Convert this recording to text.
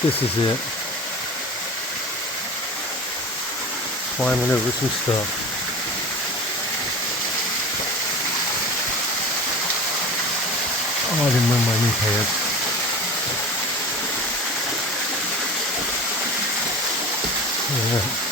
This is it. Climbing over some stuff. Oh, I didn't bring my knee pads. All right.